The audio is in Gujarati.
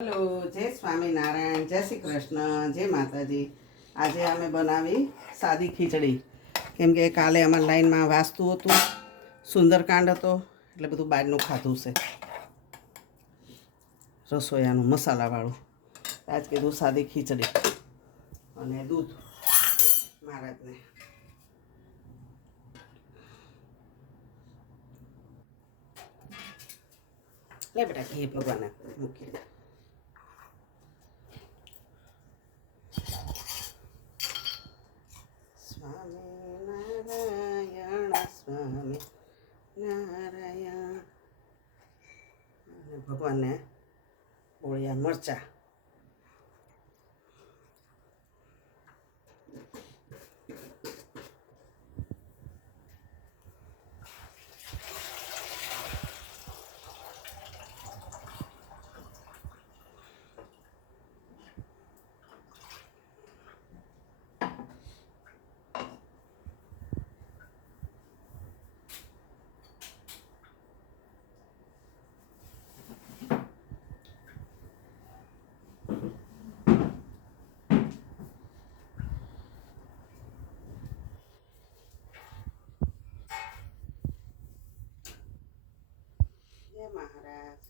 હેલો, જય સ્વામિનારાયણ, જય શ્રી કૃષ્ણ, જય માતાજી. આજે અમે બનાવી સાદી ખીચડી. કેમ કે કાલે અમારા લાઈનમાં વાસ્તુ હતું, સુંદરકાંડ હતો, એટલે બધું બહારનું ખાધું છે રસોયાનું મસાલાવાળું. આજ કીધું સાદી ખીચડી અને દૂધ મહારાજને. લે બેટા, ઘી ભગવાનને મૂકી દે. સ્વામિનારાયણ સ્વામી નારાયણ. ભગવાનને ઓળિયા મરચા. જય મહારાજ.